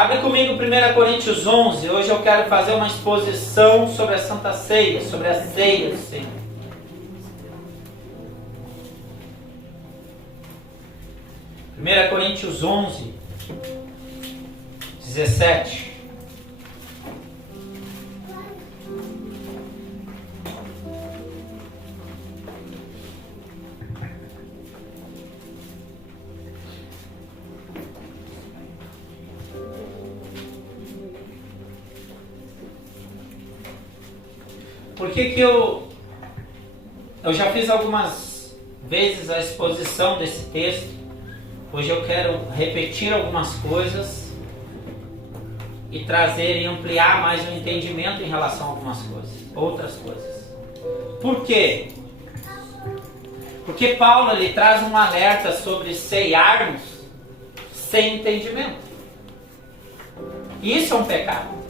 Abre comigo 1 Coríntios 11. Hoje eu quero fazer uma exposição sobre a Santa Ceia, sobre a ceia do Senhor. Coríntios 11, 17. Por que eu já fiz algumas vezes a exposição desse texto. Hoje eu quero repetir algumas coisas e trazer e ampliar mais o entendimento em relação a algumas coisas, outras coisas. Por quê? Porque Paulo ele traz um alerta sobre ceiarmos sem entendimento. E isso é um pecado.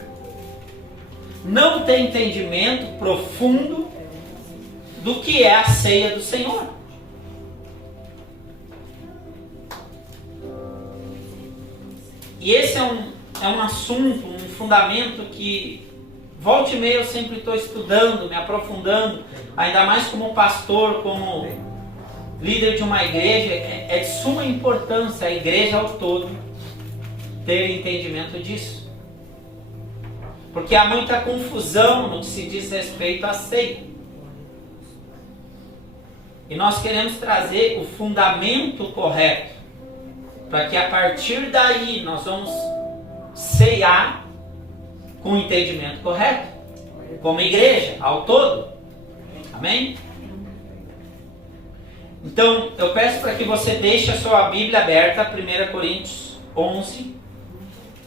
Não tem entendimento profundo do que é a ceia do Senhor. E esse é um assunto, um fundamento que volta e meia eu sempre estou estudando, me aprofundando, ainda mais como pastor, como líder de uma igreja. É de suma importância a igreja ao todo ter entendimento disso. Porque há muita confusão no que se diz respeito à ceia. E nós queremos trazer o fundamento correto, para que a partir daí nós vamos ceiar com o entendimento correto, como igreja, ao todo. Amém? Então, eu peço para que você deixe a sua Bíblia aberta, 1 Coríntios 11,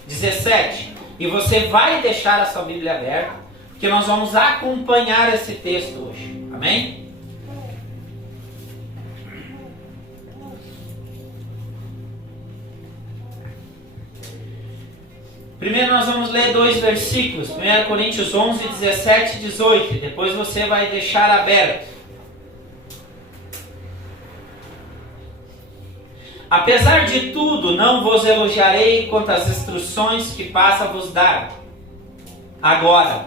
17. E você vai deixar a sua Bíblia aberta, porque nós vamos acompanhar esse texto hoje. Amém? Primeiro nós vamos ler 2 versículos. 1 Coríntios 11, 17 e 18. Depois você vai deixar aberto. Apesar de tudo, não vos elogiarei quanto às instruções que passa a vos dar. Agora,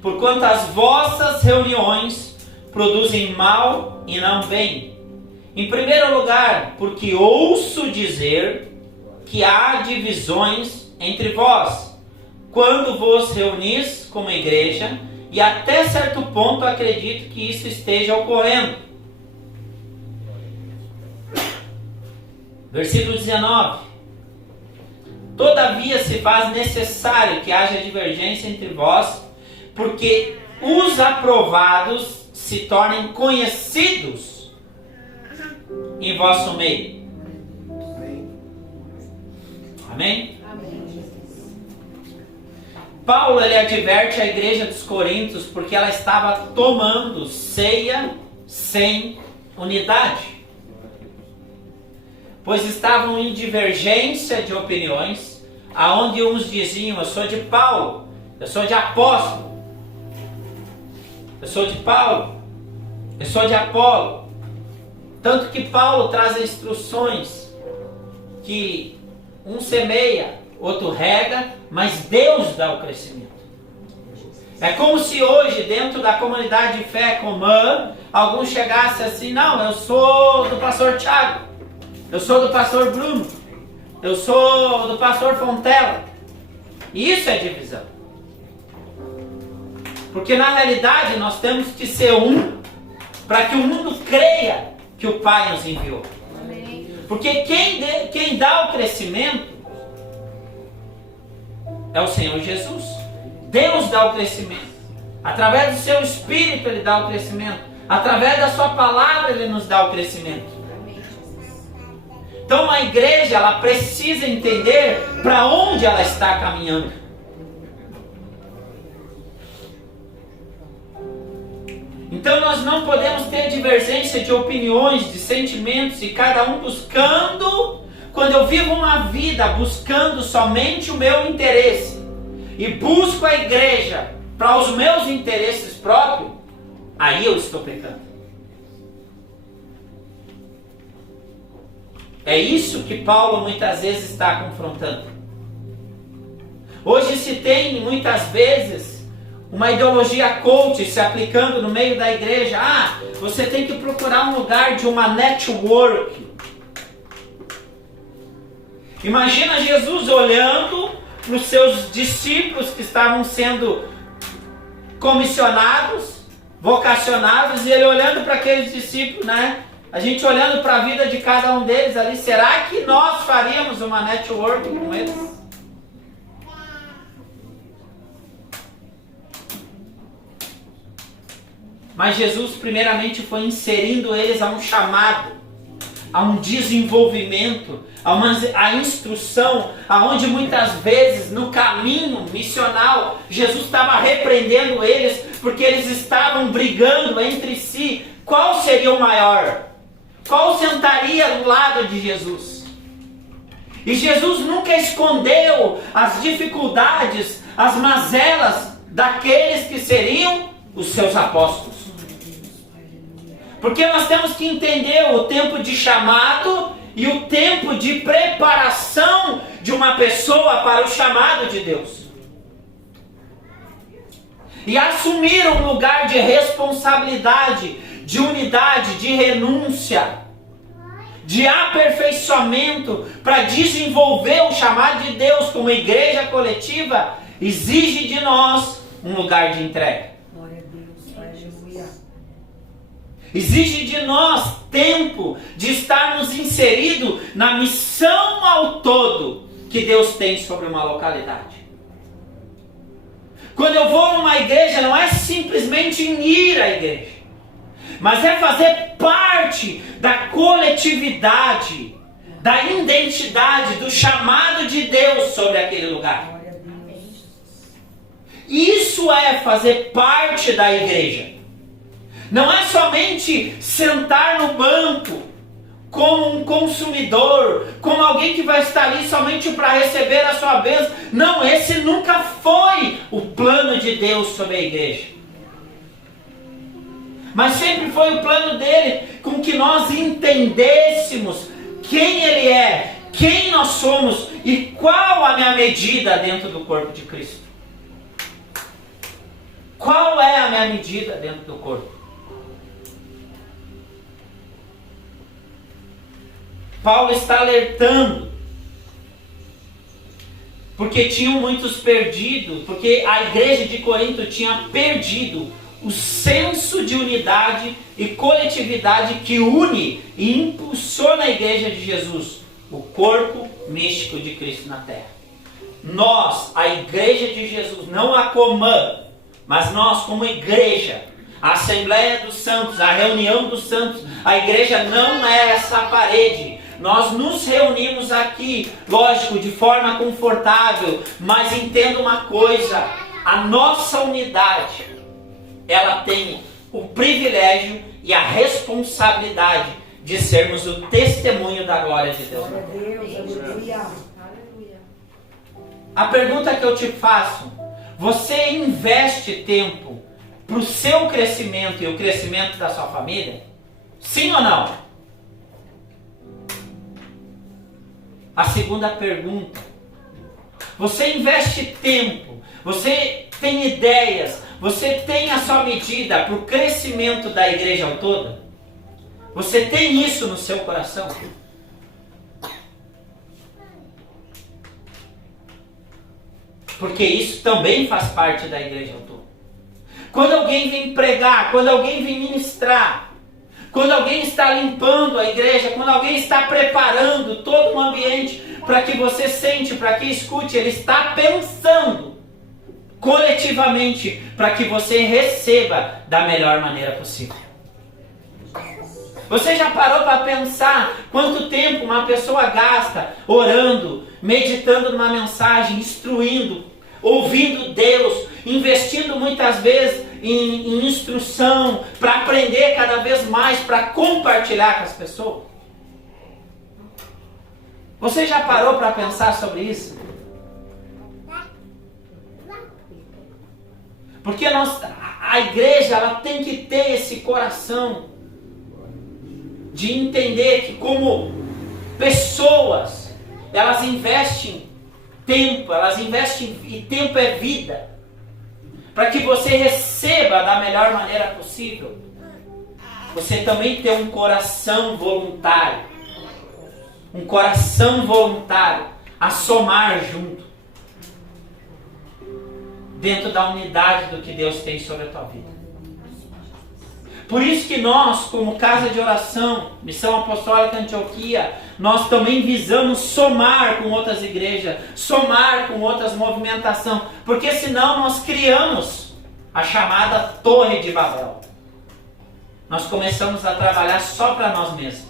porquanto as vossas reuniões produzem mal e não bem. Em primeiro lugar, porque ouço dizer que há divisões entre vós, quando vos reunis como igreja, e até certo ponto acredito que isso esteja ocorrendo. Versículo 19. Todavia se faz necessário que haja divergência entre vós, porque os aprovados se tornem conhecidos em vosso meio. Amém? Paulo ele adverte a igreja dos Coríntios porque ela estava tomando ceia sem unidade. Pois estavam em divergência de opiniões, aonde uns diziam: eu sou de Paulo, eu sou de apóstolo, eu sou de Paulo, eu sou de Apolo. Tanto que Paulo traz instruções que um semeia, outro rega, mas Deus dá o crescimento. É como se hoje, dentro da comunidade de fé comum, alguns chegassem assim: não, eu sou do pastor Tiago, eu sou do pastor Bruno, eu sou do pastor Fontela. E isso é divisão. Porque na realidade nós temos que ser um, para que o mundo creia que o Pai nos enviou. Porque quem dá o crescimento é o Senhor Jesus. Deus dá o crescimento. Através do seu Espírito Ele dá o crescimento. Através da sua palavra Ele nos dá o crescimento. Então a igreja ela precisa entender para onde ela está caminhando. Então nós não podemos ter divergência de opiniões, de sentimentos, e cada um buscando. Quando eu vivo uma vida buscando somente o meu interesse e busco a igreja para os meus interesses próprios, aí eu estou pecando. É isso que Paulo muitas vezes está confrontando. Hoje se tem muitas vezes uma ideologia coach se aplicando no meio da igreja. Você tem que procurar um lugar de uma network. Imagina Jesus olhando para os seus discípulos que estavam sendo comissionados, vocacionados, e ele olhando para aqueles discípulos, né? A gente olhando para a vida de cada um deles ali, será que nós faríamos uma network com eles? Mas Jesus primeiramente foi inserindo eles a um chamado, a um desenvolvimento, a instrução, aonde muitas vezes no caminho missional, Jesus estava repreendendo eles, porque eles estavam brigando entre si, qual seria o maior? Qual sentaria do lado de Jesus? E Jesus nunca escondeu as dificuldades, as mazelas daqueles que seriam os seus apóstolos. Porque nós temos que entender o tempo de chamado e o tempo de preparação de uma pessoa para o chamado de Deus. E assumir um lugar de responsabilidade, de unidade, de renúncia, de aperfeiçoamento para desenvolver o chamado de Deus como igreja coletiva, exige de nós um lugar de entrega. Glória a Deus, aleluia. Exige de nós tempo de estarmos inseridos na missão ao todo que Deus tem sobre uma localidade. Quando eu vou numa igreja, não é simplesmente ir à igreja, mas é fazer parte da coletividade, da identidade, do chamado de Deus sobre aquele lugar. Glória a Deus. Isso é fazer parte da igreja. Não é somente sentar no banco como um consumidor, como alguém que vai estar ali somente para receber a sua bênção. Não, esse nunca foi o plano de Deus sobre a igreja. Mas sempre foi o plano dele com que nós entendêssemos quem ele é, quem nós somos e qual a minha medida dentro do corpo de Cristo. Qual é a minha medida dentro do corpo? Paulo está alertando, porque tinham muitos perdido, porque a igreja de Corinto tinha perdido o senso de unidade e coletividade que une e impulsiona a igreja de Jesus, o corpo místico de Cristo na terra. Nós, a igreja de Jesus, não a Comã, mas nós como igreja, a Assembleia dos Santos, a reunião dos santos, a igreja não é essa parede. Nós nos reunimos aqui, lógico, de forma confortável, mas entenda uma coisa, a nossa unidade, ela tem o privilégio e a responsabilidade de sermos o testemunho da glória de Deus. Glória a Deus, aleluia. A pergunta que eu te faço, você investe tempo para o seu crescimento e o crescimento da sua família? Sim ou não? A segunda pergunta, você investe tempo, você tem ideias, você tem a sua medida para o crescimento da igreja ao todo? Você tem isso no seu coração? Porque isso também faz parte da igreja ao todo. Quando alguém vem pregar, quando alguém vem ministrar, quando alguém está limpando a igreja, quando alguém está preparando todo um ambiente para que você sente, para que escute, ele está pensando coletivamente para que você receba da melhor maneira possível. Você já parou para pensar quanto tempo uma pessoa gasta orando, meditando numa mensagem, instruindo, ouvindo Deus, investindo muitas vezes em instrução, para aprender cada vez mais, para compartilhar com as pessoas? Você já parou para pensar sobre isso? Porque a igreja ela tem que ter esse coração de entender que como pessoas, elas investem tempo, elas investem, e tempo é vida, para que você receba da melhor maneira possível. Você também tem um coração voluntário. Um coração voluntário a somar junto. Dentro da unidade do que Deus tem sobre a tua vida. Por isso que nós, como Casa de Oração, Missão Apostólica Antioquia, nós também visamos somar com outras igrejas, somar com outras movimentações, porque senão nós criamos a chamada Torre de Babel. Nós começamos a trabalhar só para nós mesmos.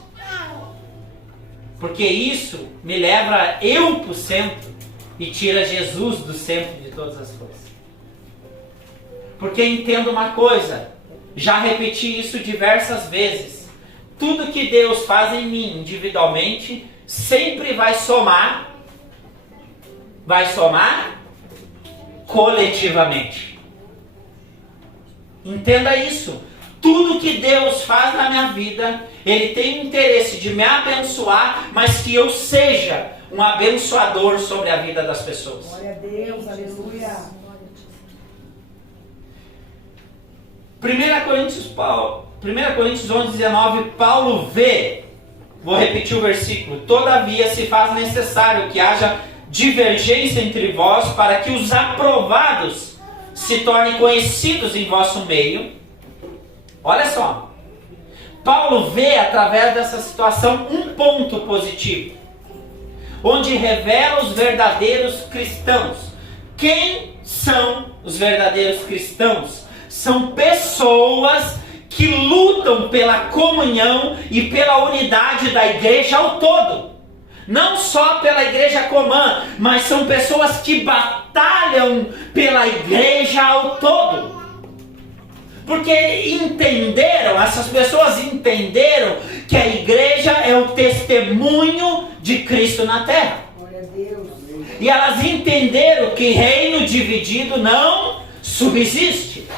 Porque isso me leva eu para o centro e tira Jesus do centro de todas as coisas. Porque entendo uma coisa, já repeti isso diversas vezes. Tudo que Deus faz em mim individualmente sempre vai somar coletivamente. Entenda isso. Tudo que Deus faz na minha vida, Ele tem o interesse de me abençoar, mas que eu seja um abençoador sobre a vida das pessoas. Glória a Deus, aleluia. 1 Coríntios 11, 19, Paulo vê, vou repetir o versículo: todavia se faz necessário que haja divergência entre vós, para que os aprovados se tornem conhecidos em vosso meio. Olha só, Paulo vê através dessa situação um ponto positivo, onde revela os verdadeiros cristãos. Quem são os verdadeiros cristãos? São pessoas que lutam pela comunhão e pela unidade da igreja ao todo. Não só pela igreja comum, mas são pessoas que batalham pela igreja ao todo. Porque essas pessoas entenderam que a igreja é o testemunho de Cristo na terra. Glória a Deus. E elas entenderam que reino dividido não subsiste.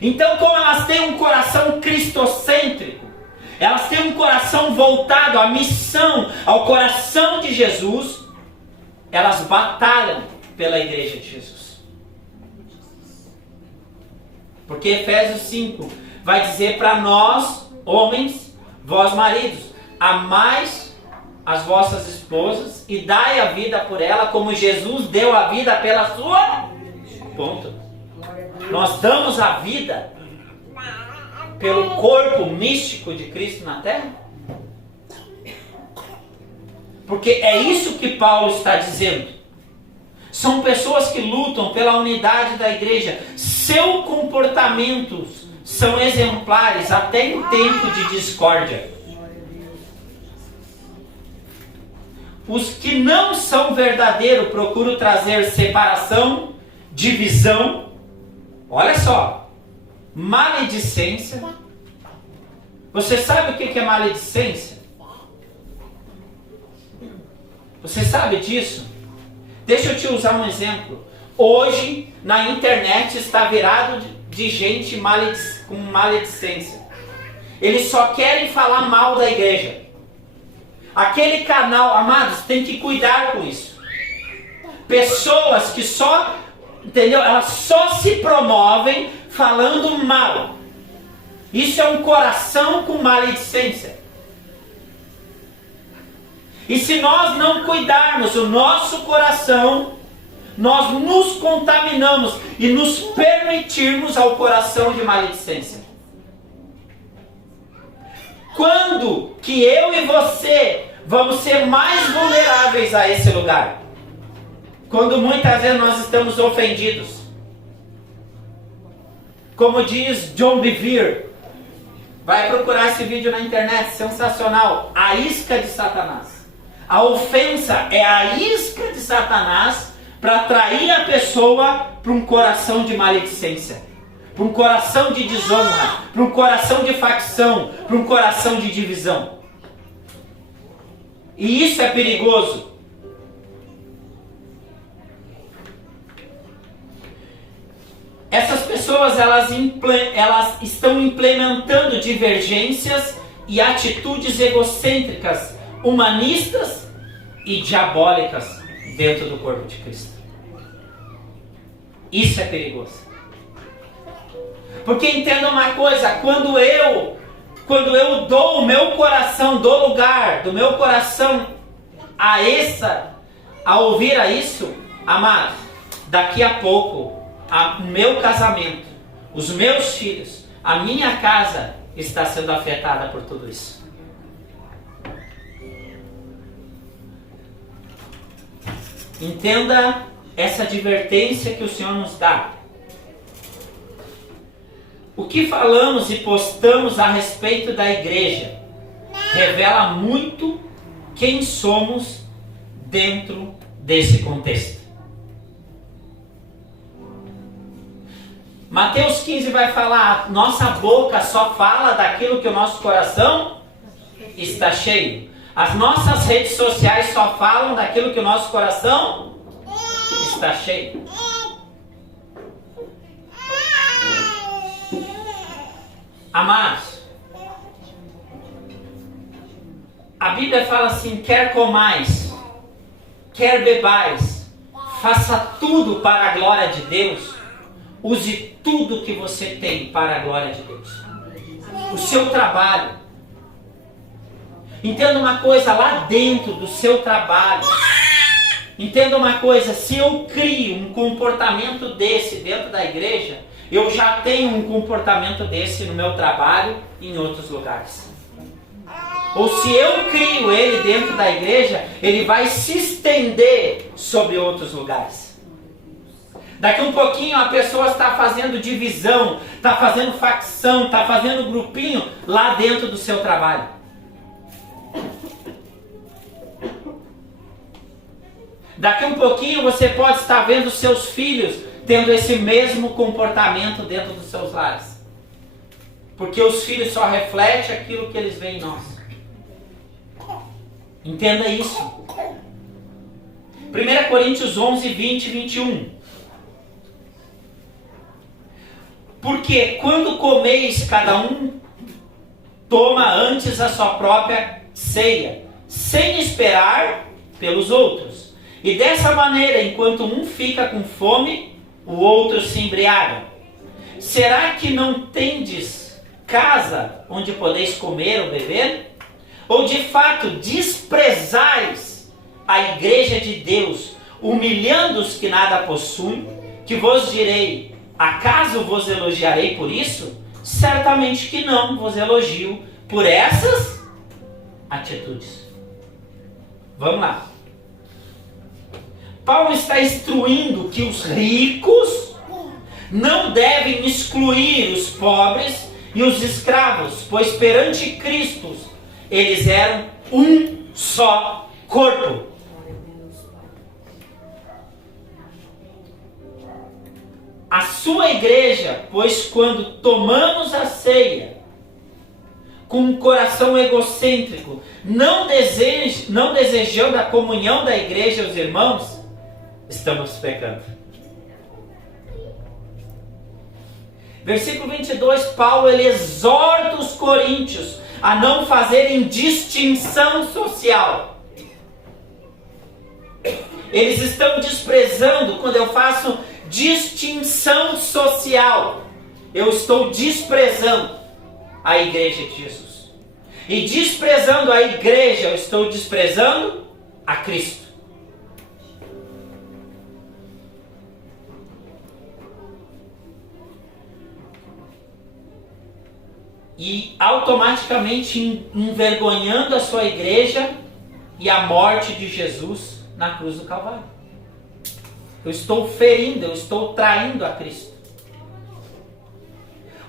Então, como elas têm um coração cristocêntrico, elas têm um coração voltado à missão, ao coração de Jesus, elas batalham pela igreja de Jesus. Porque Efésios 5 vai dizer para nós, homens, vós maridos, amais as vossas esposas e dai a vida por ela, como Jesus deu a vida pela sua. Ponto. Nós damos a vida pelo corpo místico de Cristo na terra? Porque é isso que Paulo está dizendo. São pessoas que lutam pela unidade da igreja. Seus comportamentos são exemplares até em tempo de discórdia. Os que não são verdadeiros procuram trazer separação, divisão. Olha só, maledicência. Você sabe o que é maledicência? Você sabe disso? Deixa eu te usar um exemplo. Hoje, na internet, está virado de gente com maledicência. Eles só querem falar mal da igreja. Aquele canal, amados, tem que cuidar com isso. Pessoas que só, entendeu? Elas só se promovem falando mal. Isso é um coração com maledicência. E se nós não cuidarmos o nosso coração, nós nos contaminamos e nos permitirmos ao coração de maledicência. Quando que eu e você vamos ser mais vulneráveis a esse lugar? Quando muitas vezes nós estamos ofendidos. Como diz John Bevere, vai procurar esse vídeo na internet, sensacional. A isca de Satanás. A ofensa é a isca de Satanás para atrair a pessoa para um coração de maledicência, para um coração de desonra, para um coração de facção, para um coração de divisão. E isso é perigoso. Essas pessoas elas estão implementando divergências e atitudes egocêntricas, humanistas e diabólicas dentro do corpo de Cristo. Isso é perigoso. Porque entenda uma coisa, quando eu dou o meu coração, dou lugar do meu coração a ouvir a isso, amado, daqui a pouco, o meu casamento, os meus filhos, a minha casa está sendo afetada por tudo isso. Entenda essa advertência que o Senhor nos dá. O que falamos e postamos a respeito da igreja revela muito quem somos dentro desse contexto. Mateus 15 vai falar, nossa boca só fala daquilo que o nosso coração está cheio. As nossas redes sociais só falam daquilo que o nosso coração está cheio. Amados, a Bíblia fala assim, quer comais, quer bebais, faça tudo para a glória de Deus. Use tudo que você tem para a glória de Deus. O seu trabalho. Entenda uma coisa, lá dentro do seu trabalho. Entenda uma coisa, se eu crio um comportamento desse dentro da igreja, eu já tenho um comportamento desse no meu trabalho e em outros lugares. Ou se eu crio ele dentro da igreja, ele vai se estender sobre outros lugares. Daqui um pouquinho a pessoa está fazendo divisão, está fazendo facção, está fazendo grupinho lá dentro do seu trabalho. Daqui um pouquinho você pode estar vendo seus filhos tendo esse mesmo comportamento dentro dos seus lares. Porque os filhos só refletem aquilo que eles veem em nós. Entenda isso. 1 Coríntios 11, 20 e 21. Porque quando comeis, cada um toma antes a sua própria ceia, sem esperar pelos outros. E dessa maneira, enquanto um fica com fome, o outro se embriaga. Será que não tendes casa onde podeis comer ou beber? Ou de fato desprezais a igreja de Deus, humilhando os que nada possuem? Que vos direi, acaso vos elogiarei por isso? Certamente que não vos elogio por essas atitudes. Vamos lá. Paulo está instruindo que os ricos não devem excluir os pobres e os escravos, pois perante Cristo eles eram um só corpo. A sua igreja, pois quando tomamos a ceia com um coração egocêntrico, não desejando a comunhão da igreja e os irmãos, estamos pecando. Versículo 22, Paulo ele exorta os coríntios a não fazerem distinção social. Eles estão desprezando quando eu faço distinção social. Eu estou desprezando a igreja de Jesus. E desprezando a igreja, eu estou desprezando a Cristo. E automaticamente envergonhando a sua igreja e a morte de Jesus na cruz do Calvário. Eu estou ferindo, eu estou traindo a Cristo.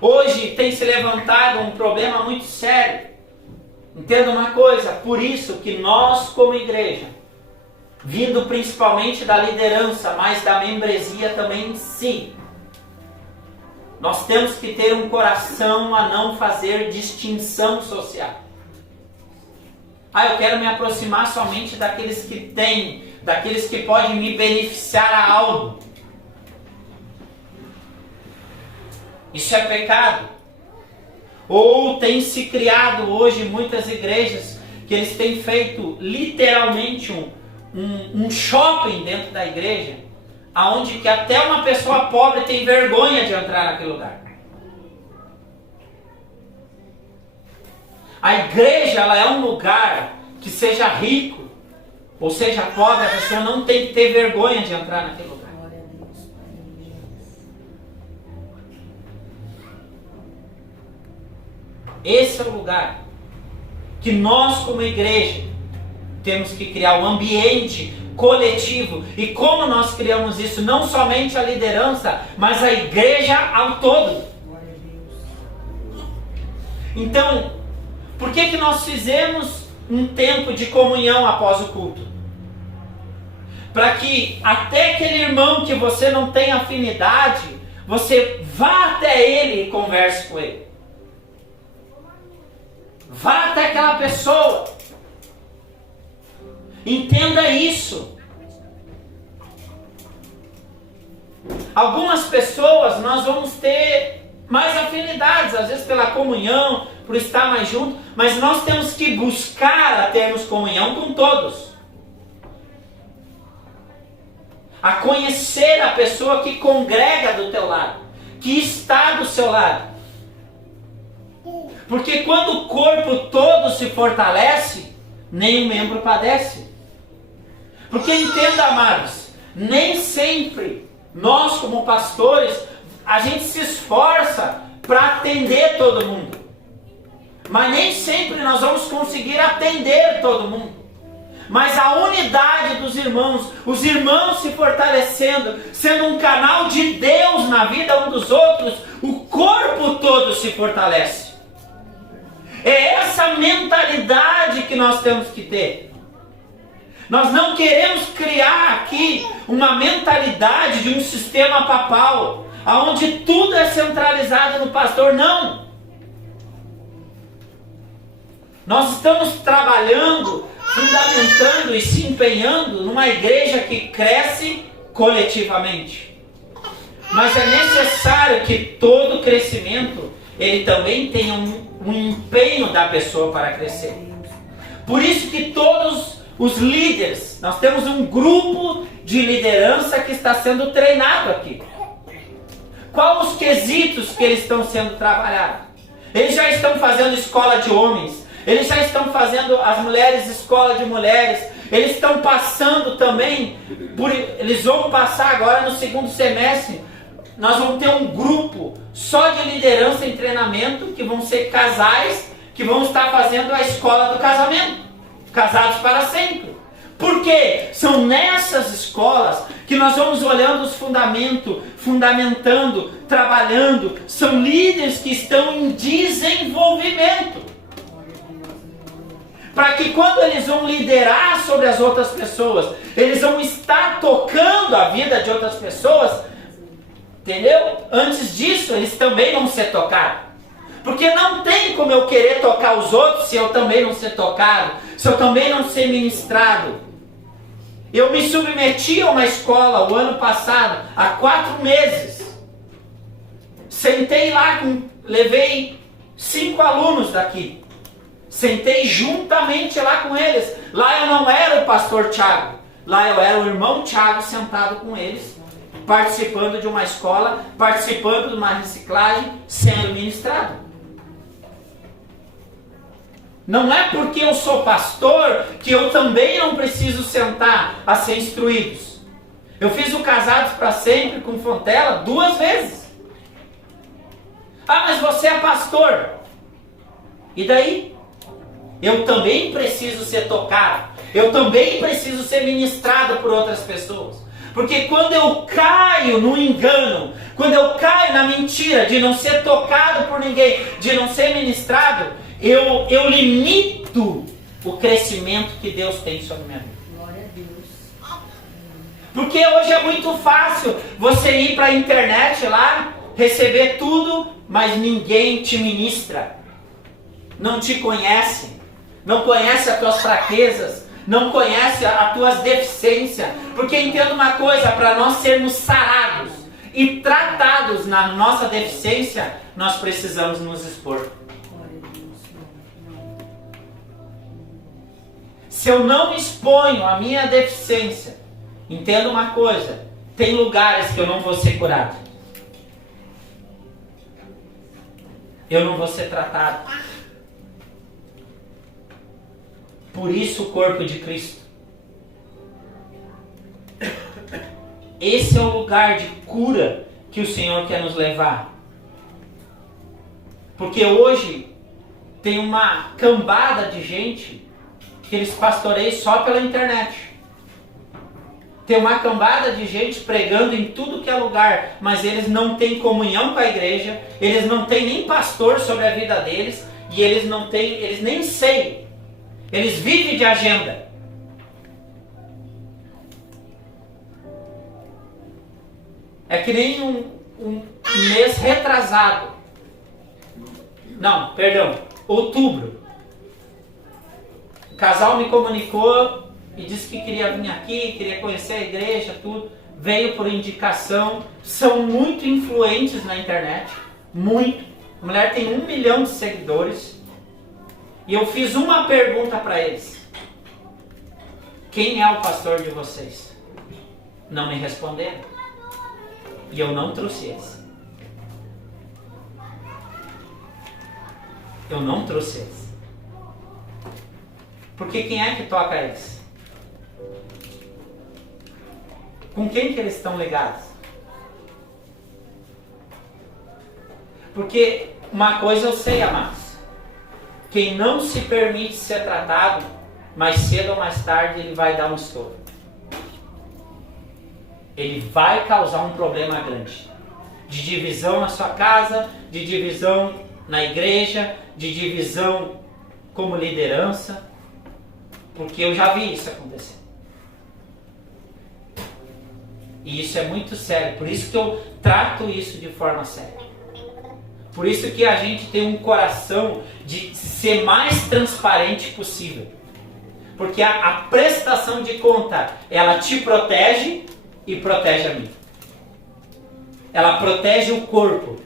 Hoje tem se levantado um problema muito sério. Entenda uma coisa, por isso que nós como igreja, vindo principalmente da liderança, mas da membresia também em si, nós temos que ter um coração a não fazer distinção social. Eu quero me aproximar somente daqueles que têm, daqueles que podem me beneficiar a algo. Isso é pecado. Ou tem se criado hoje muitas igrejas que eles têm feito literalmente um shopping dentro da igreja, aonde que até uma pessoa pobre tem vergonha de entrar naquele lugar. A igreja, ela é um lugar que, seja rico ou seja pobre, a pessoa não tem que ter vergonha de entrar naquele lugar. Glória a Deus, Pai. Esse é o lugar que nós, como igreja, temos que criar um ambiente coletivo. E como nós criamos isso? Não somente a liderança, mas a igreja ao todo. Glória a Deus. Então, por que nós fizemos um tempo de comunhão após o culto? Para que até aquele irmão que você não tem afinidade, você vá até ele e converse com ele. Vá até aquela pessoa. Entenda isso. Algumas pessoas nós vamos ter mais afinidades, às vezes pela comunhão, por estar mais junto, mas nós temos que buscar a termos comunhão com todos. A conhecer a pessoa que congrega do teu lado, que está do seu lado. Porque quando o corpo todo se fortalece, nenhum membro padece. Porque entenda, amados, nem sempre nós como pastores, a gente se esforça para atender todo mundo. Mas nem sempre nós vamos conseguir atender todo mundo. Mas a unidade dos irmãos, os irmãos se fortalecendo, sendo um canal de Deus na vida um dos outros, o corpo todo se fortalece. É essa mentalidade que nós temos que ter. Nós não queremos criar aqui uma mentalidade de um sistema papal, onde tudo é centralizado no pastor. Não! Nós estamos trabalhando, fundamentando e se empenhando numa igreja que cresce coletivamente. Mas é necessário que todo crescimento, ele também tenha um empenho da pessoa para crescer. Por isso que todos os líderes, nós temos um grupo de liderança que está sendo treinado aqui. Quais os quesitos que eles estão sendo trabalhados? Eles já estão fazendo escola de homens, eles já estão fazendo as mulheres escola de mulheres, eles estão passando também, eles vão passar agora no segundo semestre, nós vamos ter um grupo só de liderança em treinamento, que vão ser casais, que vão estar fazendo a escola do casamento, casados para sempre. Por quê? São nessas escolas que nós vamos olhando os fundamentos, fundamentando, trabalhando. São líderes que estão em desenvolvimento. Para que quando eles vão liderar sobre as outras pessoas, eles vão estar tocando a vida de outras pessoas, entendeu? Antes disso, eles também vão ser tocados. Porque não tem como eu querer tocar os outros se eu também não ser tocado, se eu também não ser ministrado. Eu me submeti a uma escola o ano passado, há 4 meses. Sentei lá, levei 5 alunos daqui. Sentei juntamente lá com eles. Lá eu não era o pastor Tiago. Lá eu era o irmão Tiago sentado com eles, participando de uma escola, participando de uma reciclagem, sendo ministrado. Não é porque eu sou pastor que eu também não preciso sentar a ser instruídos. Eu fiz o Casados para Sempre com Fontela 2 vezes. Ah, mas você é pastor. E daí? Eu também preciso ser tocado. Eu também preciso ser ministrado por outras pessoas. Porque quando eu caio no engano, quando eu caio na mentira de não ser tocado por ninguém, de não ser ministrado, eu limito o crescimento que Deus tem sobre minha vida. Glória a Deus. Porque hoje é muito fácil você ir para a internet lá, receber tudo, mas ninguém te ministra. Não te conhece. Não conhece as tuas fraquezas. Não conhece as tuas deficiências. Porque entenda uma coisa, para nós sermos sarados e tratados na nossa deficiência, nós precisamos nos expor. Se eu não exponho a minha deficiência, entenda uma coisa, tem lugares que eu não vou ser curado. Eu não vou ser tratado. Por isso o corpo de Cristo. Esse é o lugar de cura que o Senhor quer nos levar. Porque hoje tem uma cambada de gente que eles pastoreiam só pela internet. Tem uma cambada de gente pregando em tudo que é lugar, mas eles não têm comunhão com a igreja, eles não têm nem pastor sobre a vida deles, e eles nem sei. Eles vivem de agenda. É que nem um mês retrasado. Não, perdão, outubro. O casal me comunicou e disse que queria vir aqui, queria conhecer a igreja, tudo. Veio por indicação. São muito influentes na internet. Muito. A mulher tem 1 milhão de seguidores. E eu fiz uma pergunta para eles. Quem é o pastor de vocês? Não me responderam. E eu não trouxe eles. Eu não trouxe eles. Porque quem é que toca eles? Com quem que eles estão ligados? Porque uma coisa eu sei, amados. Quem não se permite ser tratado, mais cedo ou mais tarde ele vai dar um estouro. Ele vai causar um problema grande. De divisão na sua casa, de divisão na igreja, de divisão como liderança. Porque eu já vi isso acontecer. E isso é muito sério. Por isso que eu trato isso de forma séria. Por isso que a gente tem um coração de ser mais transparente possível. Porque a prestação de conta, ela te protege e protege a mim. Ela protege o corpo.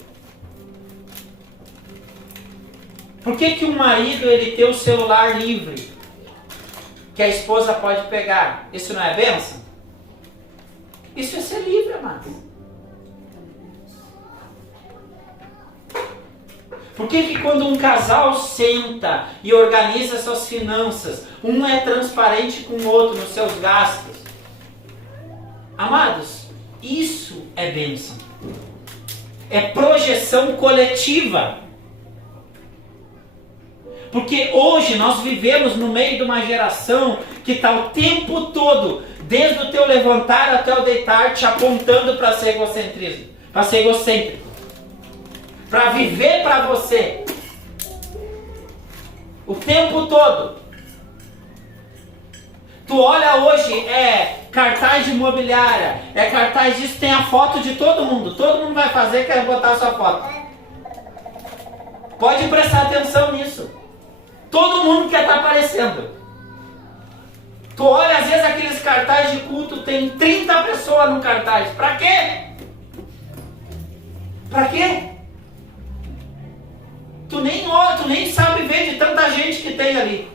Por que o marido ele tem o celular livre? Que a esposa pode pegar. Isso não é bênção? Isso é ser livre, amado. Por que quando um casal senta e organiza suas finanças, um é transparente com o outro nos seus gastos? Amados, isso é bênção. É projeção coletiva. Porque hoje nós vivemos no meio de uma geração que está o tempo todo, desde o teu levantar até o deitar, te apontando para ser egocentrismo, para ser egocêntrico, para viver para você. O tempo todo. Tu olha hoje, é cartaz de imobiliária, é cartaz disso, tem a foto de todo mundo vai fazer, quer botar a sua foto. Pode prestar atenção nisso. Todo mundo quer estar aparecendo. Tu olha, às vezes aqueles cartazes de culto, tem 30 pessoas no cartaz. Pra quê? Pra quê? Tu nem olha, tu nem sabe ver de tanta gente que tem ali.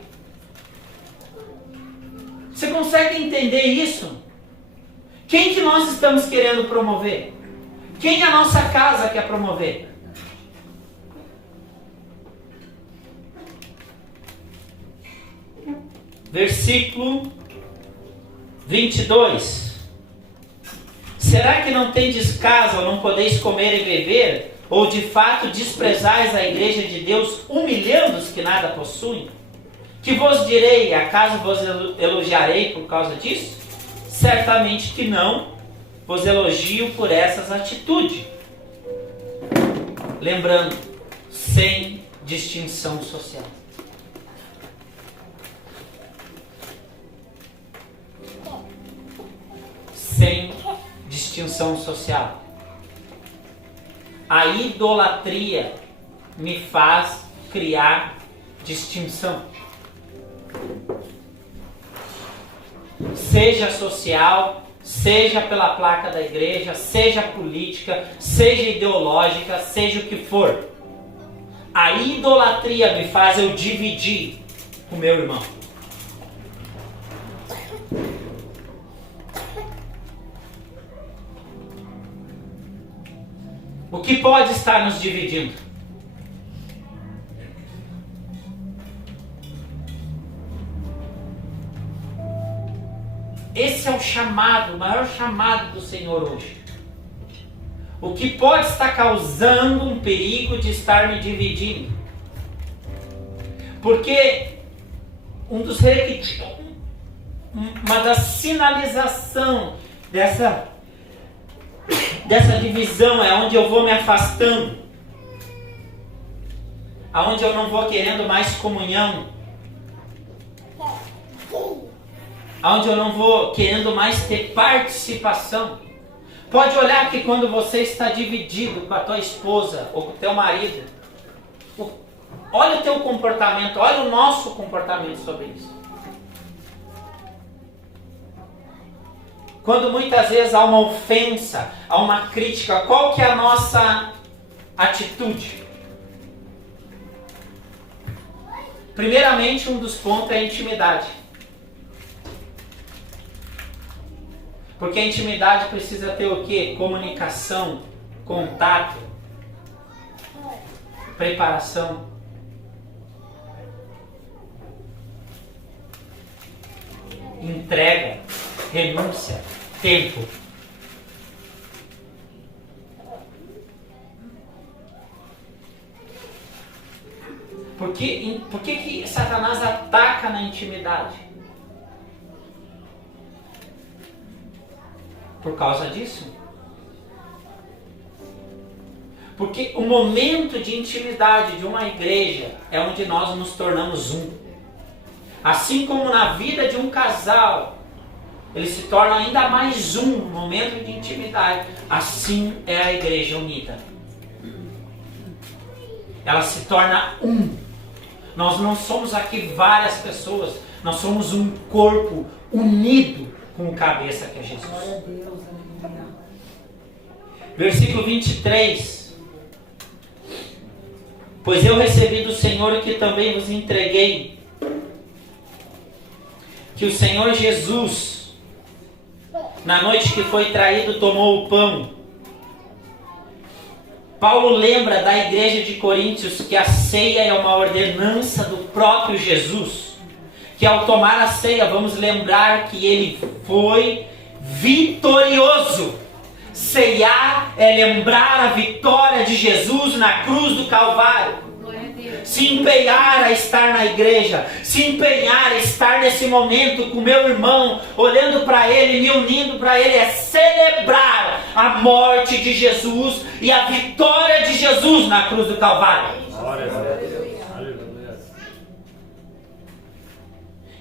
Você consegue entender isso? Quem que nós estamos querendo promover? Quem a nossa casa quer promover? Versículo 22. Será que não tendes casa ou não podeis comer e beber? Ou de fato desprezais a igreja de Deus, humilhando os que nada possuem? Que vos direi, acaso vos elogiarei por causa disso? Certamente que não, vos elogio por essas atitudes. Lembrando, sem distinção social. Sem distinção social. A idolatria me faz criar distinção. Seja social, seja pela placa da igreja, seja política, seja ideológica, seja o que for. A idolatria me faz eu dividir com o meu irmão. O que pode estar nos dividindo? Esse é o chamado, o maior chamado do Senhor hoje. O que pode estar causando um perigo de estar me dividindo? Porque um dos requisitos, uma das sinalização dessa divisão é onde eu vou me afastando, aonde eu não vou querendo mais comunhão, aonde eu não vou querendo mais ter participação. Pode olhar que quando você está dividido com a tua esposa ou com o teu marido, olha o teu comportamento, olha o nosso comportamento sobre isso. Quando muitas vezes há uma ofensa, há uma crítica, qual que é a nossa atitude? Primeiramente, um dos pontos é a intimidade. Porque a intimidade precisa ter o quê? Comunicação, contato, preparação. Entrega, renúncia, tempo. Por que Satanás ataca na intimidade? Por causa disso. Porque o momento de intimidade de uma igreja é onde nós nos tornamos um. Assim como na vida de um casal, eles se tornam ainda mais um no momento de intimidade. Assim é a igreja unida. Ela se torna um. Nós não somos aqui várias pessoas, nós somos um corpo unido com o cabeça que é Jesus. Glória a Deus, aleluia. Versículo 23. Pois eu recebi do Senhor o que também vos entreguei, que o Senhor Jesus, na noite que foi traído, tomou o pão. Paulo lembra da igreja de Coríntios que a ceia é uma ordenança do próprio Jesus, que ao tomar a ceia vamos lembrar que ele foi vitorioso. Ceiar é lembrar a vitória de Jesus na cruz do Calvário. Se empenhar a estar na igreja, se empenhar a estar nesse momento com meu irmão, olhando para ele, me unindo para ele, é celebrar a morte de Jesus e a vitória de Jesus na cruz do Calvário. Glória a Deus.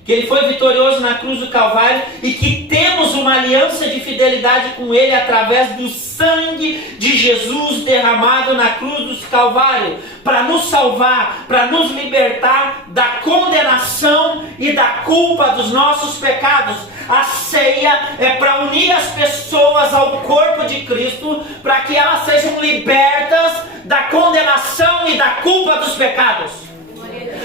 Que ele foi vitorioso na cruz do Calvário e que temos uma aliança de fidelidade com ele através do sangue de Jesus derramado na cruz do Calvário, para nos salvar, para nos libertar da condenação e da culpa dos nossos pecados. A ceia é para unir as pessoas ao corpo de Cristo, para que elas sejam libertas da condenação e da culpa dos pecados.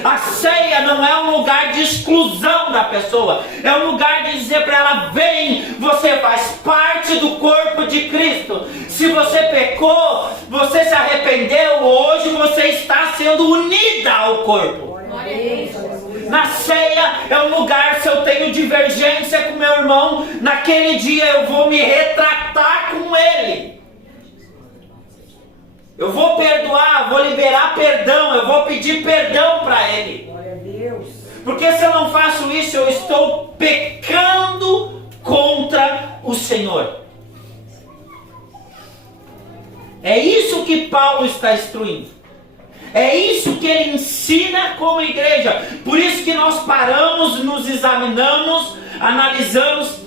A ceia não é um lugar de exclusão da pessoa, é um lugar de dizer para ela: vem, você faz parte do corpo de Cristo. Se você pecou, você se arrependeu, hoje você está sendo unida ao corpo. Na ceia é um lugar, se eu tenho divergência com meu irmão, naquele dia eu vou me retratar com ele. Eu vou perdoar, vou liberar perdão, eu vou pedir perdão para ele. Glória a Deus. Porque se eu não faço isso, eu estou pecando contra o Senhor. É isso que Paulo está instruindo. É isso que ele ensina como igreja. Por isso que nós paramos, nos examinamos, analisamos.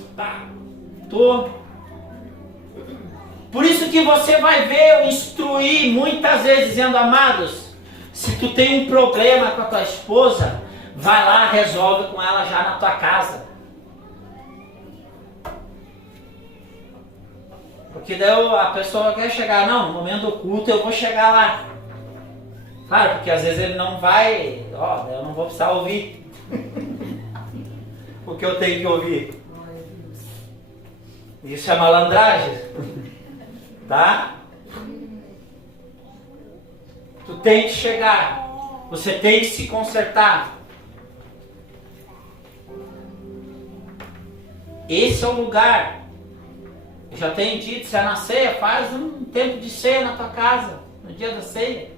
Por isso que você vai ver eu instruir muitas vezes dizendo: amados, se tu tem um problema com a tua esposa, vai lá, resolve com ela já na tua casa. Porque daí a pessoa quer chegar, não, no momento do culto eu vou chegar lá. Claro, porque às vezes ele não vai, eu não vou precisar ouvir o que eu tenho que ouvir. Isso é malandragem. Tá? Tu tem que chegar. Você tem que se consertar. Esse é o lugar. Eu já tenho dito, se é na ceia, faz um tempo de ceia na tua casa, no dia da ceia.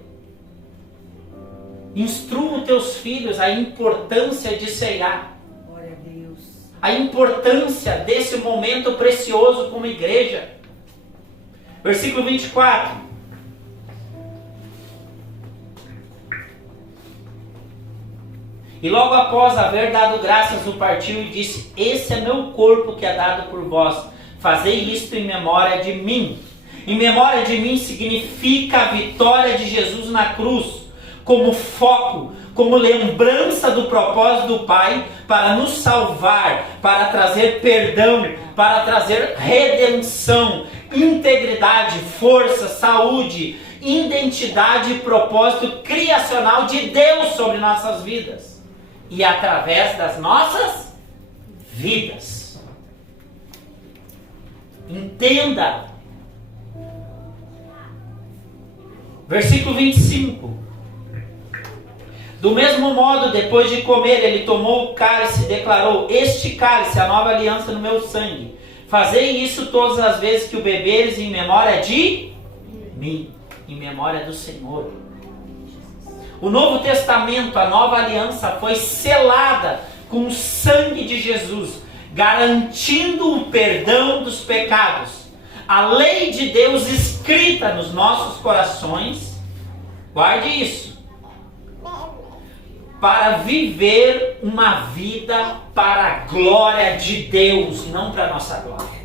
Instrua os teus filhos a importância de ceiar. Glória a Deus. A importância desse momento precioso como igreja. Versículo 24. E logo após haver dado graças, o partiu e disse: esse é meu corpo que é dado por vós. Fazei isto em memória de mim. Em memória de mim significa a vitória de Jesus na cruz, como foco, como lembrança do propósito do Pai para nos salvar, para trazer perdão, para trazer redenção, integridade, força, saúde, identidade e propósito criacional de Deus sobre nossas vidas. E através das nossas vidas. Entenda. Versículo 25. Do mesmo modo, depois de comer, ele tomou o cálice e declarou: este cálice é a nova aliança no meu sangue. Fazei isso todas as vezes que o beberes em memória de mim, em memória do Senhor. O Novo Testamento, a nova aliança, foi selada com o sangue de Jesus, garantindo o perdão dos pecados. A lei de Deus escrita nos nossos corações, guarde isso, para viver uma vida para a glória de Deus, não para a nossa glória.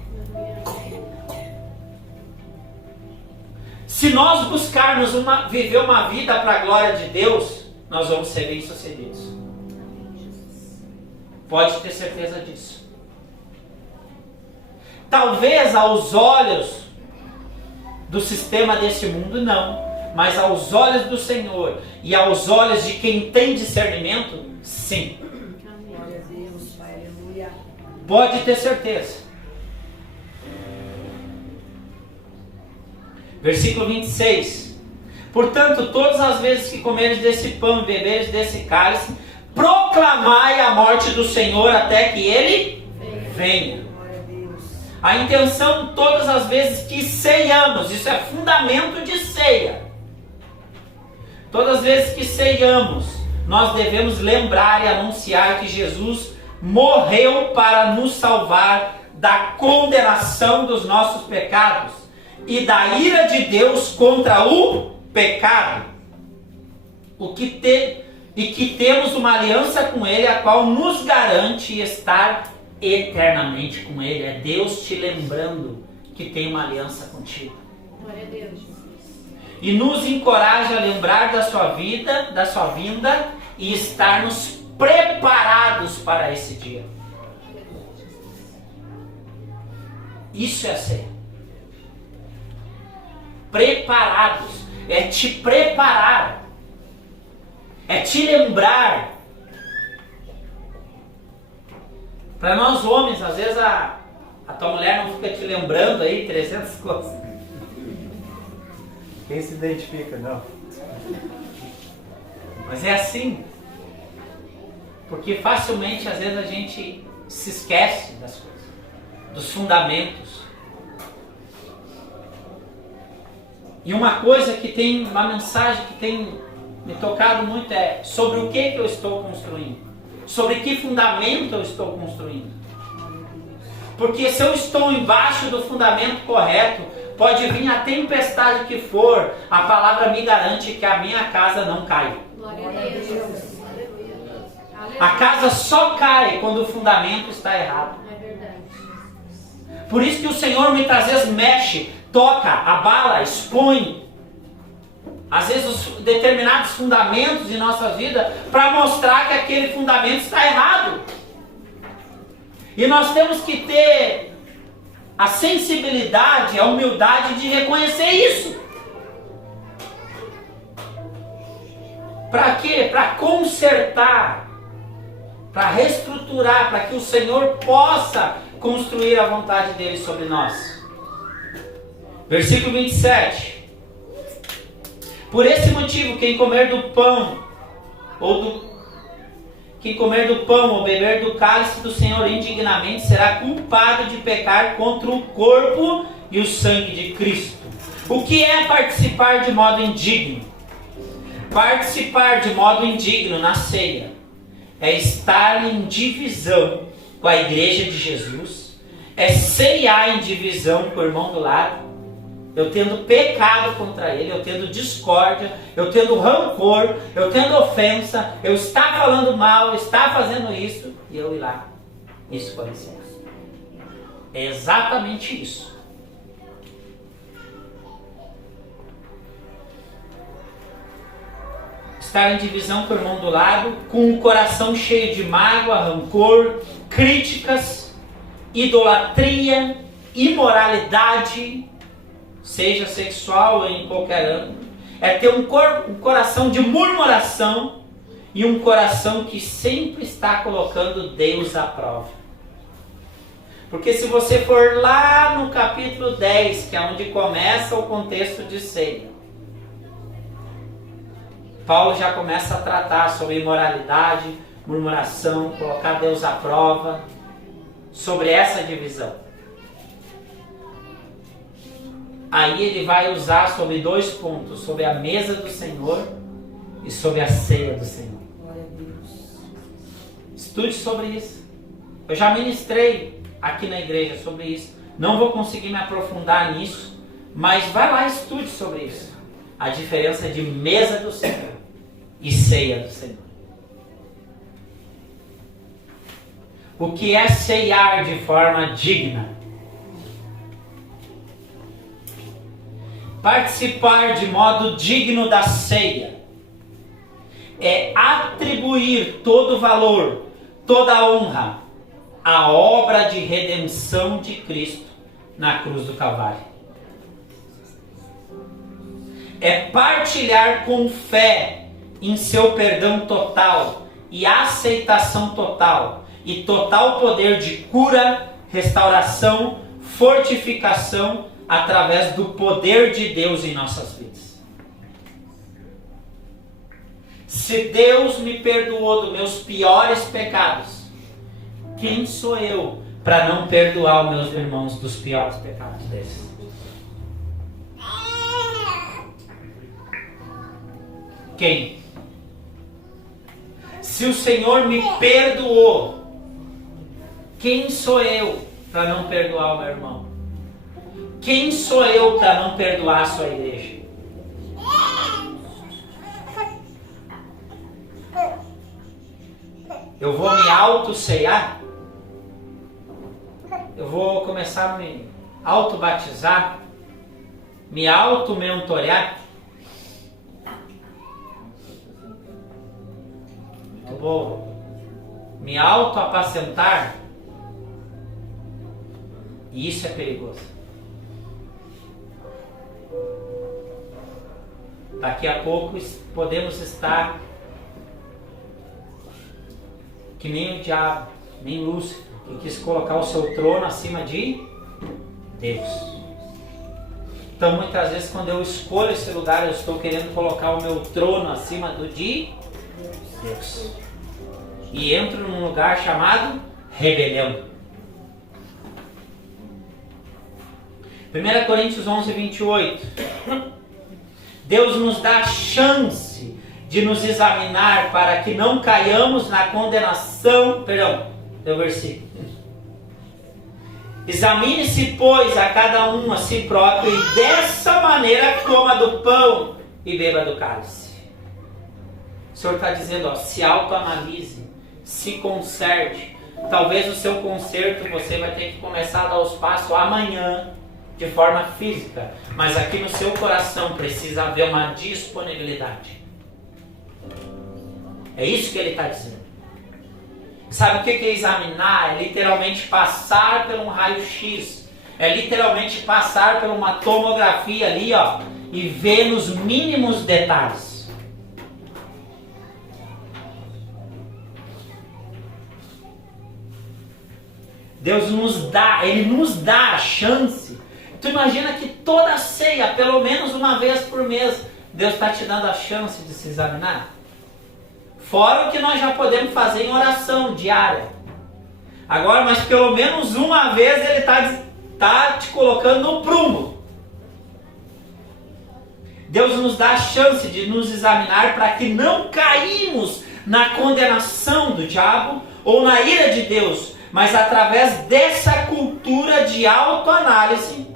Se nós buscarmos viver uma vida para a glória de Deus, nós vamos ser bem-sucedidos. Pode ter certeza disso. Talvez aos olhos do sistema desse mundo, não. Mas aos olhos do Senhor e aos olhos de quem tem discernimento, sim. Glória a Deus, Pai, aleluia. Pode ter certeza. Versículo 26. Portanto, todas as vezes que comeres desse pão e beberes desse cálice, proclamai a morte do Senhor até que Ele venha. Glória a Deus. A intenção, todas as vezes que ceiamos, isso é fundamento de ceia. Todas as vezes que ceiamos, nós devemos lembrar e anunciar que Jesus morreu para nos salvar da condenação dos nossos pecados e da ira de Deus contra o pecado. E que temos uma aliança com Ele, a qual nos garante estar eternamente com Ele. É Deus te lembrando que tem uma aliança contigo. Glória a Deus. E nos encoraja a lembrar da sua vida, da sua vinda e estarmos preparados para esse dia. Isso é ser. Preparados. É te preparar. É te lembrar. Para nós homens, às vezes a tua mulher não fica te lembrando aí 300 coisas. Quem se identifica, não? Mas é assim. Porque facilmente, às vezes, a gente se esquece das coisas, dos fundamentos. E uma coisa que tem, uma mensagem que tem me tocado muito é sobre o que eu estou construindo. Sobre que fundamento eu estou construindo. Porque se eu estou embaixo do fundamento correto, pode vir a tempestade que for, a palavra me garante que a minha casa não cai. Glória a Deus. A casa só cai quando o fundamento está errado. É verdade. Por isso que o Senhor muitas vezes mexe, toca, abala, expõe. Às vezes os determinados fundamentos de nossa vida para mostrar que aquele fundamento está errado. E nós temos que ter a sensibilidade, a humildade de reconhecer isso. Para quê? Para consertar, para reestruturar, para que o Senhor possa construir a vontade dele sobre nós. Versículo 27. Por esse motivo, quem comer do pão ou beber do cálice do Senhor indignamente será culpado de pecar contra o corpo e o sangue de Cristo. O que é participar de modo indigno? Participar de modo indigno na ceia é estar em divisão com a igreja de Jesus, é ceiar em divisão com o irmão do lado, eu tendo pecado contra ele, eu tendo discórdia, eu tendo rancor, eu tendo ofensa, eu estar falando mal, estar fazendo isso, e eu ir lá, isso foi ceia. É exatamente isso. Estar em divisão com o irmão do lado, com o coração cheio de mágoa, rancor, críticas, idolatria, imoralidade, seja sexual ou em qualquer âmbito. É ter um coração de murmuração e um coração que sempre está colocando Deus à prova. Porque se você for lá no capítulo 10, que é onde começa o contexto de ceia, Paulo já começa a tratar sobre imoralidade, murmuração, colocar Deus à prova, sobre essa divisão. Aí ele vai usar sobre 2 pontos, sobre a mesa do Senhor e sobre a ceia do Senhor. Glória a Deus. Estude sobre isso. Eu já ministrei aqui na igreja sobre isso. Não vou conseguir me aprofundar nisso, mas vai lá e estude sobre isso. A diferença de mesa do Senhor e ceia do Senhor. O que é ceiar de forma digna? Participar de modo digno da ceia é atribuir todo o valor, toda a honra à obra de redenção de Cristo na cruz do Calvário. É partilhar com fé em seu perdão total e aceitação total e total poder de cura, restauração, fortificação através do poder de Deus em nossas vidas. Se Deus me perdoou dos meus piores pecados, quem sou eu para não perdoar os meus irmãos dos piores pecados deles? Quem? Se o Senhor me perdoou, quem sou eu para não perdoar o meu irmão? Quem sou eu para não perdoar a sua igreja? Eu vou me auto-ceiar? Eu vou começar a me auto-batizar? Me auto-mentorear? Eu vou me auto-apacentar? E isso é perigoso. Daqui a pouco podemos estar que nem o diabo, nem Lúcifer, que quis colocar o seu trono acima de Deus. Então muitas vezes quando eu escolho esse lugar, eu estou querendo colocar o meu trono acima do de Deus. E entro num lugar chamado rebelião. 1 Coríntios 11, 28. Deus nos dá a chance de nos examinar para que não caiamos na condenação. Deu versículo. Examine-se, pois, a cada um a si próprio, e dessa maneira coma do pão e beba do cálice. O Senhor está dizendo, se autoanalise, se conserte. Talvez o seu conserto você vai ter que começar a dar os passos amanhã, de forma física, mas aqui no seu coração precisa haver uma disponibilidade. É isso que ele está dizendo. Sabe o que é examinar? É literalmente passar por um raio-x. É literalmente passar por uma tomografia ali, ó, e ver nos mínimos detalhes. Deus nos dá, Ele nos dá a chance. Tu imagina que toda ceia, pelo menos uma vez por mês, Deus está te dando a chance de se examinar. Fora o que nós já podemos fazer em oração diária. Agora, mas pelo menos uma vez Ele está te colocando no prumo. Deus nos dá a chance de nos examinar para que não caímos na condenação do diabo ou na ira de Deus, mas através dessa cultura de autoanálise,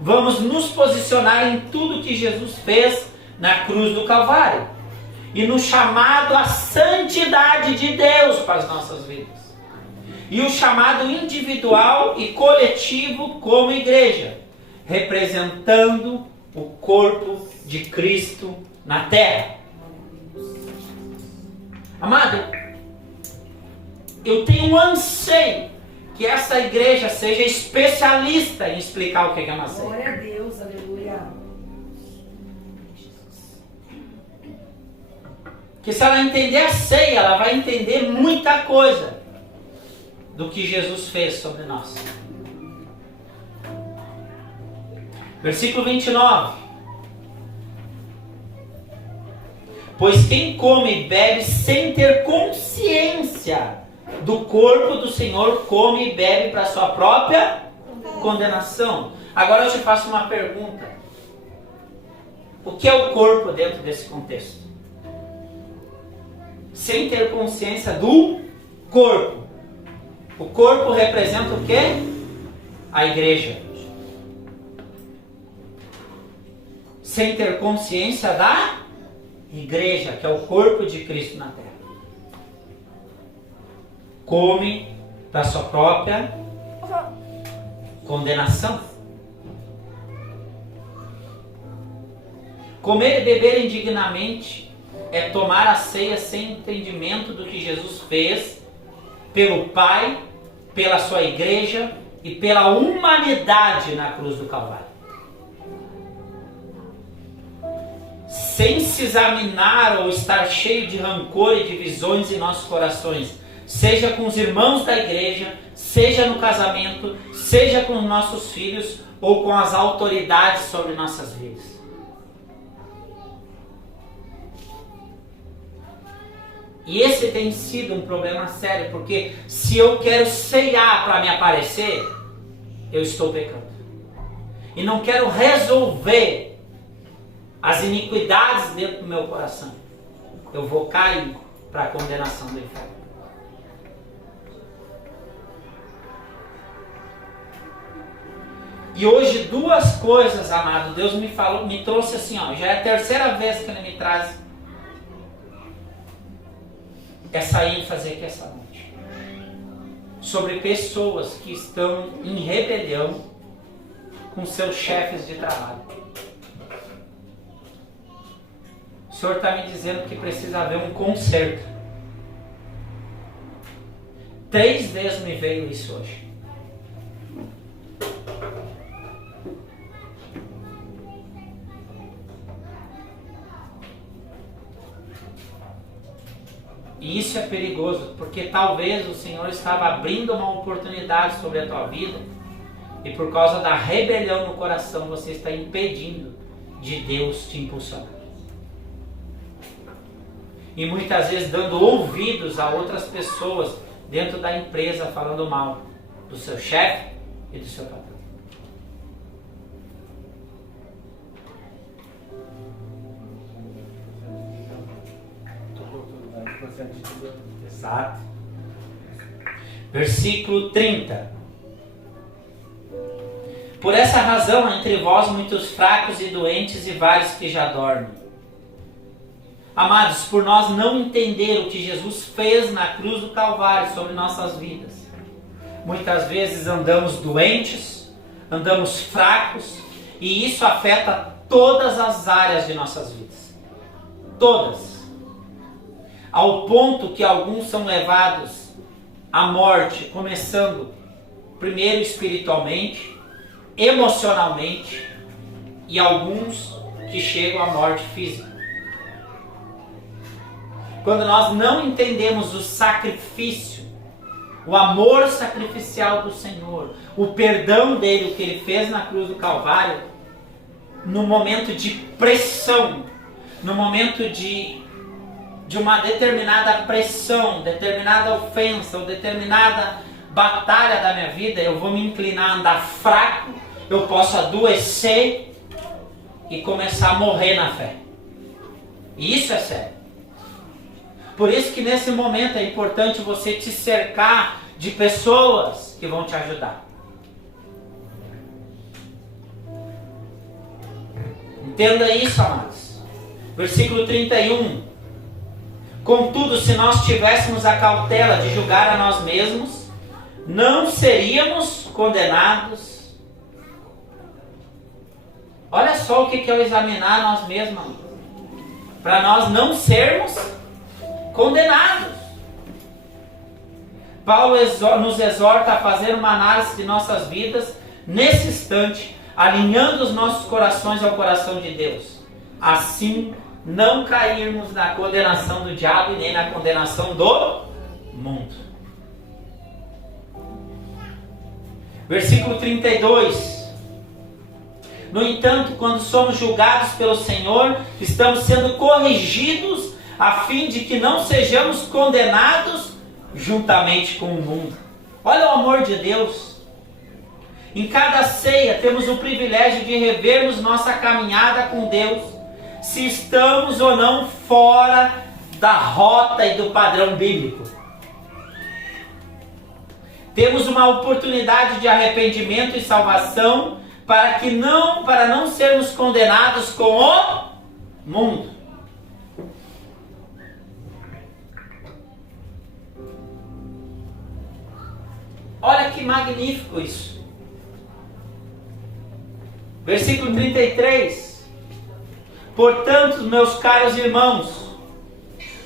vamos nos posicionar em tudo que Jesus fez na cruz do Calvário e no chamado à santidade de Deus para as nossas vidas. E o chamado individual e coletivo como igreja, representando o corpo de Cristo na terra. Amado, eu tenho um anseio que essa igreja seja especialista em explicar o que é uma ceia. Glória a Deus, aleluia. Que se ela entender a ceia, ela vai entender muita coisa do que Jesus fez sobre nós. Versículo 29. Pois quem come e bebe sem ter consciência do corpo do Senhor, come e bebe para sua própria condenação. Agora eu te faço uma pergunta. O que é o corpo dentro desse contexto? Sem ter consciência do corpo. O corpo representa o quê? A igreja. Sem ter consciência da igreja, que é o corpo de Cristo na terra. Come da sua própria condenação. Comer e beber indignamente é tomar a ceia sem entendimento do que Jesus fez pelo Pai, pela sua igreja e pela humanidade na cruz do Calvário. Sem se examinar ou estar cheio de rancor e divisões em nossos corações, seja com os irmãos da igreja, seja no casamento, seja com os nossos filhos ou com as autoridades sobre nossas vidas. E esse tem sido um problema sério, porque se eu quero ceiar para me aparecer, eu estou pecando. E não quero resolver as iniquidades dentro do meu coração. Eu vou cair para a condenação do inferno. E hoje duas coisas, amado, Deus me trouxe assim, ó, já é a terceira vez que Ele me traz essa ênfase aqui essa noite. Sobre pessoas que estão em rebelião com seus chefes de trabalho. O Senhor está me dizendo que precisa haver um conserto. 3 vezes me veio isso hoje. E isso é perigoso, porque talvez o Senhor estava abrindo uma oportunidade sobre a tua vida e por causa da rebelião no coração você está impedindo de Deus te impulsionar. E muitas vezes dando ouvidos a outras pessoas dentro da empresa falando mal do seu chefe e do seu patrão. Exato. Versículo 30. Por essa razão há entre vós muitos fracos e doentes e vários que já dormem. Amados, por nós não entender o que Jesus fez na cruz do Calvário sobre nossas vidas, muitas vezes andamos doentes, andamos fracos, e isso afeta todas as áreas de nossas vidas. Todas. Ao ponto que alguns são levados à morte, começando primeiro espiritualmente, emocionalmente, e alguns que chegam à morte física. Quando nós não entendemos o sacrifício, o amor sacrificial do Senhor, o perdão dele, o que ele fez na cruz do Calvário, no momento de pressão, no momento de uma determinada pressão, determinada ofensa ou determinada batalha da minha vida, eu vou me inclinar a andar fraco, eu posso adoecer e começar a morrer na fé. E isso é sério. Por isso que nesse momento é importante você te cercar de pessoas que vão te ajudar. Entenda isso, amados. Versículo 31. Contudo, se nós tivéssemos a cautela de julgar a nós mesmos, não seríamos condenados. Olha só o que é o examinar nós mesmos, para nós não sermos condenados. Paulo nos exorta a fazer uma análise de nossas vidas nesse instante, alinhando os nossos corações ao coração de Deus. Assim, não cairmos na condenação do diabo e nem na condenação do mundo. Versículo 32. No entanto, quando somos julgados pelo Senhor, estamos sendo corrigidos a fim de que não sejamos condenados juntamente com o mundo. Olha o amor de Deus. Em cada ceia temos o privilégio de revermos nossa caminhada com Deus, se estamos ou não fora da rota e do padrão bíblico. Temos uma oportunidade de arrependimento e salvação para não sermos condenados com o mundo. Olha que magnífico isso. Versículo 33. Portanto, meus caros irmãos,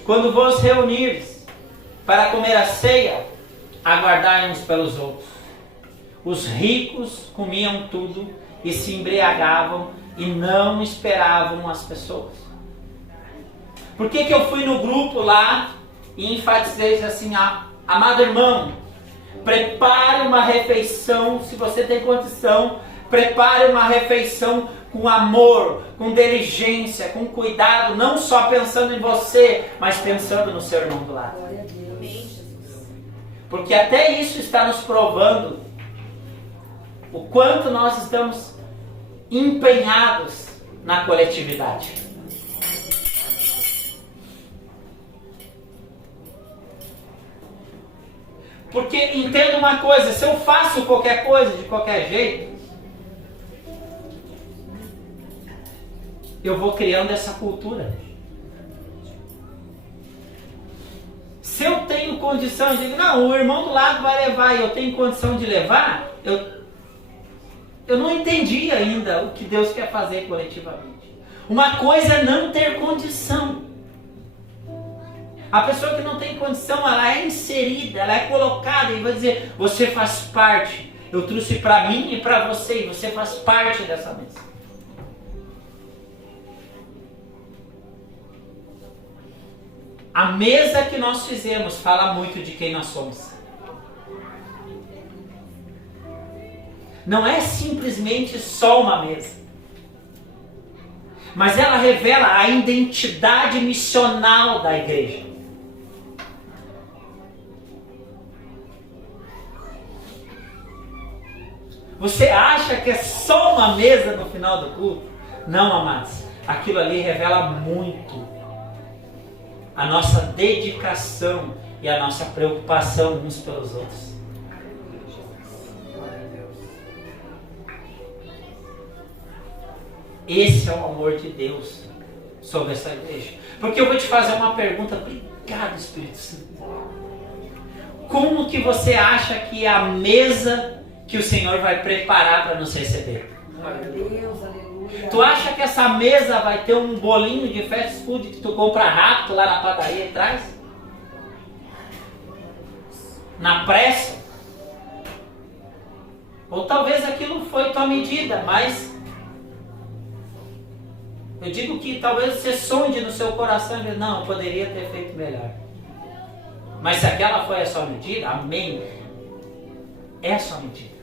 quando vos reunires para comer a ceia, aguardai uns pelos outros. Os ricos comiam tudo e se embriagavam e não esperavam as pessoas. Por que eu fui no grupo lá e enfatizei assim, amado irmão, prepare uma refeição, se você tem condição, prepare uma refeição com amor, com diligência, com cuidado, não só pensando em você, mas pensando no seu irmão do lado. Glória a Deus. Porque até isso está nos provando o quanto nós estamos empenhados na coletividade. Porque entenda uma coisa, se eu faço qualquer coisa de qualquer jeito, eu vou criando essa cultura. Se eu tenho condição de... Não, o irmão do lado vai levar e eu tenho condição de levar, eu não entendi ainda o que Deus quer fazer coletivamente. Uma coisa é não ter condição. A pessoa que não tem condição, ela é inserida, ela é colocada e vai dizer, você faz parte. Eu trouxe para mim e para você, e você faz parte dessa mesa. A mesa que nós fizemos fala muito de quem nós somos. Não é simplesmente só uma mesa, mas ela revela a identidade missional da igreja. Você acha que é só uma mesa no final do culto? Não, amados. Aquilo ali revela muito a nossa dedicação e a nossa preocupação uns pelos outros. Esse é o amor de Deus sobre essa igreja. Porque eu vou te fazer uma pergunta. Obrigado, Espírito Santo. Como que você acha que é a mesa que o Senhor vai preparar para nos receber? Glória a Deus, aleluia. Tu acha que essa mesa vai ter um bolinho de fast food que tu compra rápido lá na padaria atrás? Na pressa? Ou talvez aquilo foi tua medida, mas eu digo que talvez você sonde no seu coração e diz, não, eu poderia ter feito melhor. Mas se aquela foi a sua medida, amém, é a sua medida.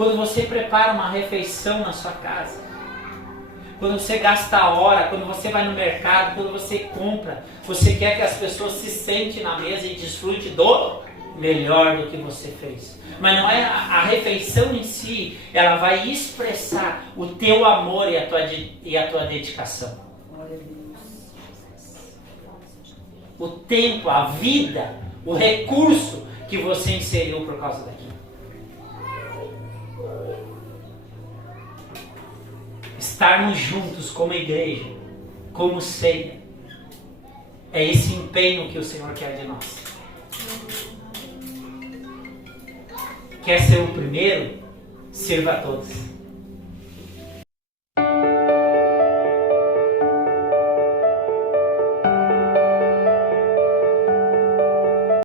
Quando você prepara uma refeição na sua casa, quando você gasta a hora, quando você vai no mercado, quando você compra, você quer que as pessoas se sentem na mesa e desfrutem do melhor do que você fez. Mas não é a refeição em si, ela vai expressar o teu amor e a tua dedicação. Glória a Deus. O tempo, a vida, o recurso que você inseriu por causa daquilo. Estarmos juntos como igreja, como ceia, é esse empenho que o Senhor quer de nós. Quer ser o primeiro? Sirva a todos.